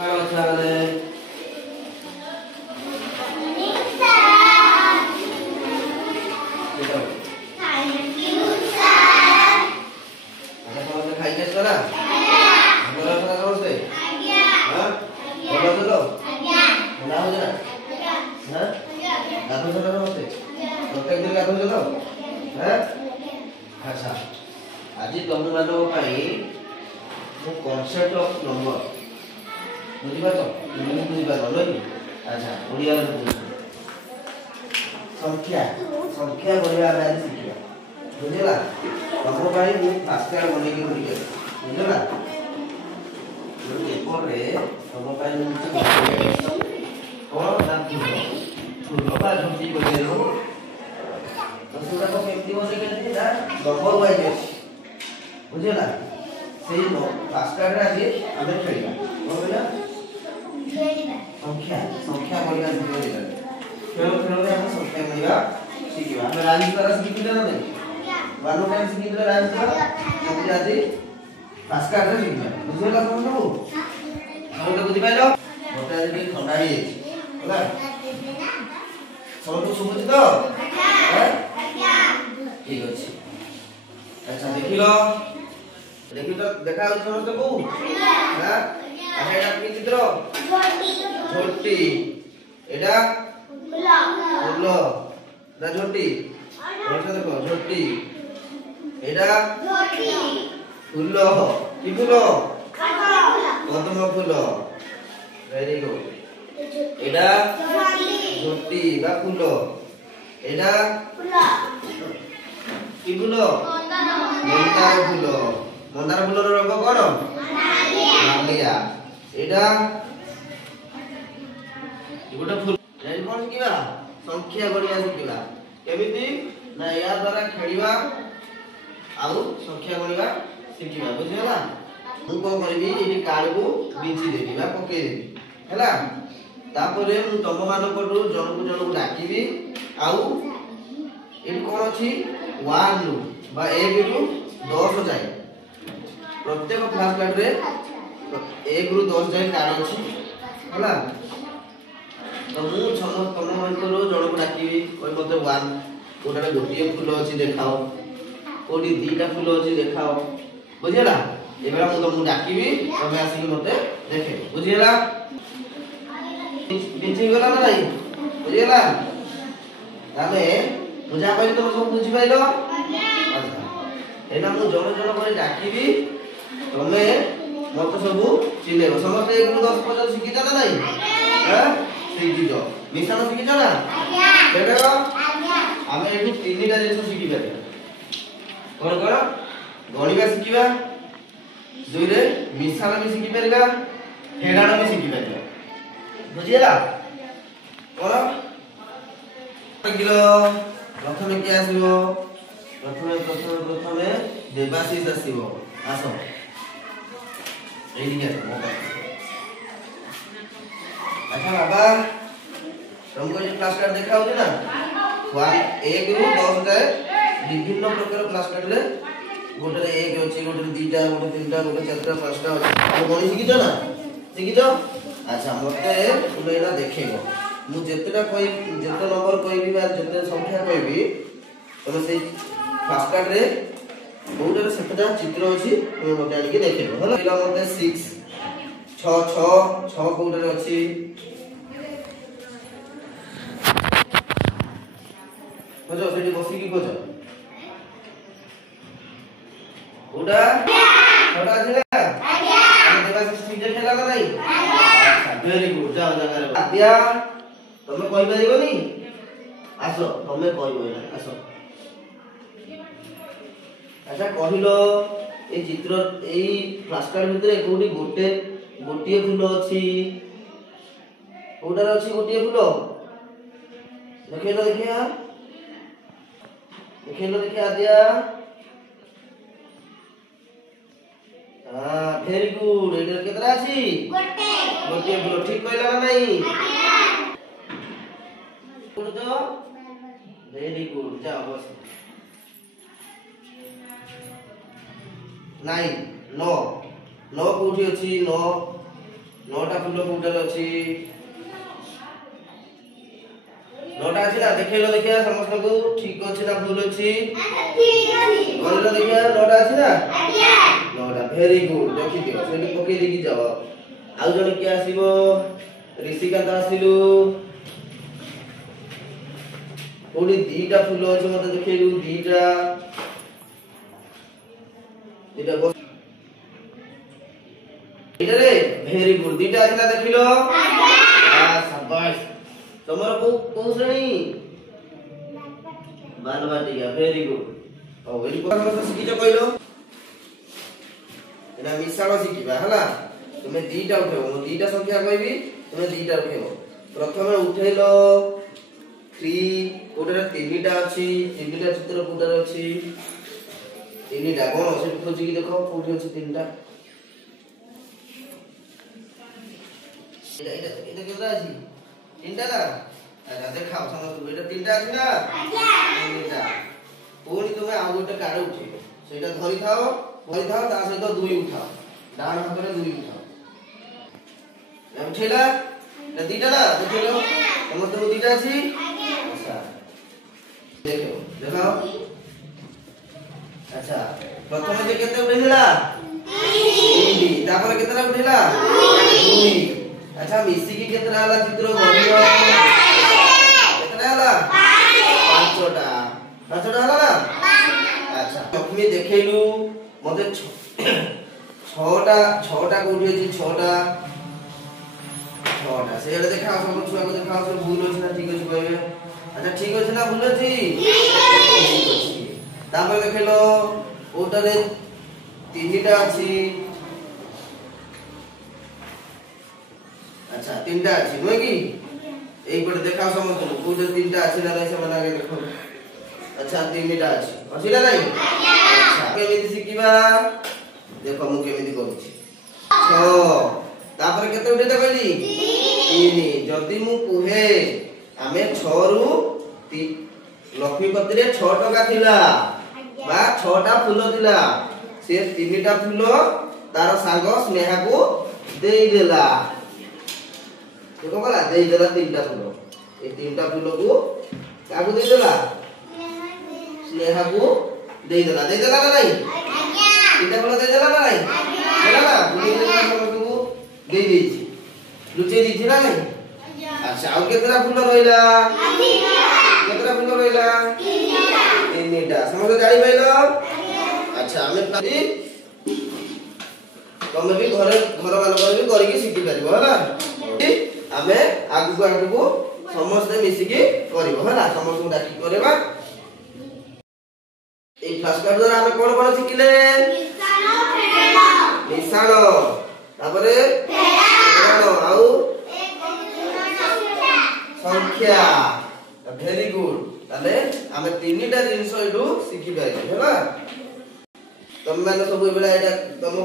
अच्छा आज तुम मान कॉन्सेप्ट ऑफ नंबर बुझीपार बुझीपार नहीं अच्छा ओडिया संख्या संख्या गणिबा आमे शिखिया बुझला तुम भाई मु फास्ट कार्ड बने के बुझे बुझला पेपर रे तुम भाई और ना फुल बा झुटी बजे रो तो सुरा को केमती बने के ना नंबर वाइज बुझला सेही नो फास्ट कार्ड रे आज आमे खेलिबा कोन बोला खेलिबा संख्या संख्या गणिबा शिखिया खेल खेल रे हम संख्या गणिबा शिखिबा हम राजी करा शिखिबा ना नहीं वानो टाइम शिखिबा राजी करा जति आज फास्ट कार्ड रे शिखिबा बुझला कोन नो हम बुझि पाइलो मोटा जे ठंडा ही होला सब सुबुझ तो ठीक अछि अच्छा देखिलो देखि तो देखा हो समस्त को हां अच्छा एटा की चित्र झोटी एटा फूल ना झोटी अच्छा देखो झोटी एटा झोटी फूल की फूल पद्म फूल वेरी गुड एटा झोटी बा फूल एटा फूल की फूल मंदार फूल मंदार फूल रो रंग कोन नालिया एटा गोटे फूल एई कोन शिखिबा संख्या गणिया शिखिबा केमिति ना या द्वारा खेलिबा आउ संख्या गणिबा शिखिबा बुझिला मु को करबी एटी कार्ड को बिछि देबी बा पके देबी हैला तापरे मु तम मान को जन डाकीबी आउ एटी कोन अछि 1 रु बा 1 रु 10 जाय प्रत्येक क्लास कार्ड रे 1 रु 10 जाय कार्ड अछि हैला तो मु तम मान को जन को डाकीबी ओइ मते 1 कोटा गोटिए फूल अछि देखाओ कोडी दीटा फूल अछि देखाओ बुझिला एबरा मु तुमको डाकीबी तमे आसी मते देखे बुझिला बिछि गला ना नहीं बुझिला तामे बुझा पाइल तुम सब बुझि पाइलो अच्छा एना मु जन करे डाकीबी तमे मते सब चिनेबो समस्त 1 रु 10 पर्यंत शिखि जाना नहीं हां शिखि जो मिशन शिखि जाना आज्ञा देखो आज्ञा आमे एठु तीनटा जिंस शिखि पारे कोन गणिबा शिखिबा दुई रे मिशान भी शिखि परबा फेडाण भी शिखि परबा बुझिला कोन किलो प्रथमे के आसीबो प्रथमे देवाशीष आसीबो आसो एई के अच्छा बाबा तुमको जो क्लास कार्ड देखा होती ना 1 रु 10 जाए विभिन्न प्रकार क्लास कार्ड रे गोटे 1 अछि गोटे 2टा गोटे 3टा गोटे 4टा 5टा अछि गणि शिखिछ ना शिखिछ अच्छा मते तुमेना देखैबो मु जेतेटा कोइ जेते नंबर कहबी बा जेते संख्या कहबी तमे सेई फास्ट कार्ड रे कोउटा सेटा चित्र अछि तुमे मते आनी के देखैबो हला इला मते 6 6 कोउटा रे अछि खोजो सेठी बसी की खोजो उडा छोटा जिला आज्ञा हम देवा ठीक खेला ना नहीं अच्छा वेरी गुड जाओ जगह रे आद्या तमे कहि परिबोनी आसो तमे कहिबो ना आसो अच्छा कहिलो ए चित्र ए फ्लैश कार्ड भितरे कोडी गोटिए फूल अछि कोडा अछि गोटिए फूल देखिया आद्या हां वेरी गुड एडर केतरा अछि गोटे फूल ठीक कहला ना नहीं गुड तो वेरी गुड जा बस 9 कोठी अछि 9 नौटा फूल कोउटर अछि नौटा अछि ना देखैलो देखिया समस्त को ठीक अछि ना भूल अछि ठीक अछि बोललो देखिया नौटा अछि ना आज्ञा नौटा वेरी गुड देखि दियो सेठी पके देखि जाओ आउ जण के आसीबो ऋषिकांत आसिलु ओडी दीटा फूल अछि मते देखैलु दीटा बस रे वेरी गुड दीटा अछि ना देखिलो हां शाबाश तमर को श्रेणी बालवाटिका वेरी गुड ओ वेरी गुड मत सिखिजो कहलो एना मिसाण सिखिबा हला तुमे दीटा उठेबो मो दीटा संख्या कहबी तुमे दीटा उठेबो प्रथमे उठेलो 3 ओडरे तीनटा अछि तीनटा चित्र कोडर अछि तीनटा कोन से खोजि कि देखो कोठी अछि तीनटा এটা কেটা আছে তিনটা না আচ্ছা দেখাও সমস্ত এটা তিনটা আছে না আজ্ঞা তিনটা পুনি তুমি আর একটা কার্ড উঠিও সেটা ধরি থাও তা সহিত দুই উঠাও ডান হাতে দুই উঠাও উঠেলা এটা দুইটা না দেখলো সমস্ত দুইটা আছে আজ্ঞা আচ্ছা দেখো দেখাও আচ্ছা প্রথমে যে কেতে উঠেলা 3 তারপরে কেতেটা উঠেলা 2 अच्छा मिसी की कितना आला चित्र बनियो कितना आला पांचटा आला ना अच्छा लक्ष्मी देखैलु मते छटा कोठी अछि छटा सेडे देखा सब छुआ को देखा सब भूल अछि ना ठीक अछि कहबे अच्छा ठीक अछि ना भूल अछि तापर देखैलो ओटारे तीनटा अछि अच्छा तीनटा अछि नो की एक पट देखा समझ लो कोड तीनटा अछि ना से बना के देखो अच्छा तीनटा अछि अछि ना नहीं अच्छा केमिति सिकिबा देखो मु केमिति करूछि 6 तापर केते उठे कहली 3 जदी मु कुहे आमे 6 रु लक्ष्मी पत्रे 6 टका थिला बा 6टा फूल थिला से तीनटा फूल तार सांग स्नेहा को देई देला देखो बोला दे देला तीनटा फूल ए तीनटा फूल को काकू दे देला स्नेहा को दे देला ना नहीं आज्ञा तीनटा फूल दे देला ना नहीं आज्ञा देला ना फूल देला को दे देछि लुचे दिछि ना नहीं आज्ञा अच्छा और केतरा फूल रहिला केतरा फूल रहिला तीनटा समझ जाई पाइलो आज्ञा अच्छा हमें तमे भी घर वाला भी करिके सिखि परिबो हला आमे आगु समस्त मिसी के करबो हला समस्त डाकी करबा ए फ्लैश कार्ड द्वारा आमे कोन सिखिले निशान तापरे फेरानो आउ संख्या वेरी गुड ताले आमे तीनटा जिंस एडू सिखि पाइले हला तमे माने सब बेला एटा तमो